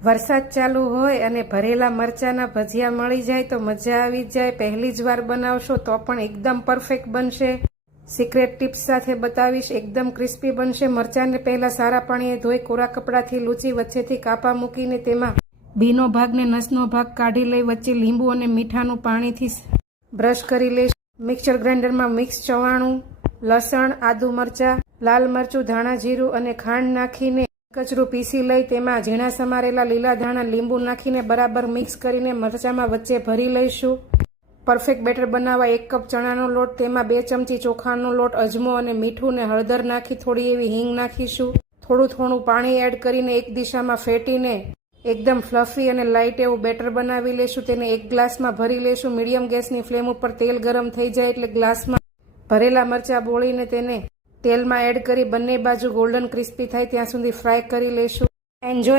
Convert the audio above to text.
વરસાદ ચાલુ હોય અને ભરેલા મરચાના ભજીયા મળી જાય તો મજા આવી જાય। પહેલી જ વાર બનાવશો તો પણ એકદમ પરફેક્ટ બનશે। સિક્રેટ ટિપ્સ સાથે બતાવીશ, એકદમ ક્રિસ્પી બનશે। મરચાને પહેલા સારા પાણીએ ધોઈ કોરા કપડાથી લૂંચી વચ્ચેથી કાપા મૂકીને તેમાં બીનો ભાગ ને નસનો ભાગ કાઢી લઈ વચ્ચે લીંબુ અને મીઠાનું પાણીથી બ્રશ કરી લઈશ। મિક્સર ગ્રાઇન્ડરમાં મિક્સ ચવાણું, લસણ, આદુ મરચાં, લાલ મરચું, ધાણા જીરું અને ખાંડ નાખીને કચરું પીસી લઈ તેમાં ઝીણા સમારેલા લીલા ધાણા, લીંબુ નાખીને બરાબર મિક્સ કરીને મરચામાં વચ્ચે ભરી લઈશું। પરફેક્ટ બેટર બનાવવા 1 કપ ચણાનો લોટ, તેમાં 2 ચમચી ચોખાનો લોટ, અજમો અને મીઠું ને હળદર નાખી થોડી એવી હિંગ નાખીશું। થોડું થોડું પાણી એડ કરીને એક દિશામાં ફેટીને એકદમ ફ્લફી અને લાઇટ એવું બેટર બનાવી લેશું। તેને એક ગ્લાસમાં ભરી લેશું। મીડિયમ ગેસની ફ્લેમ ઉપર તેલ ગરમ થઈ જાય એટલે ગ્લાસમાં ભરેલા મરચાં બોળીને તેને તેલમાં એડ કરી બંને બાજુ ગોલ્ડન ક્રિસ્પી થાય ત્યાં સુધી ફ્રાય કરી લેશું। એન્જોય।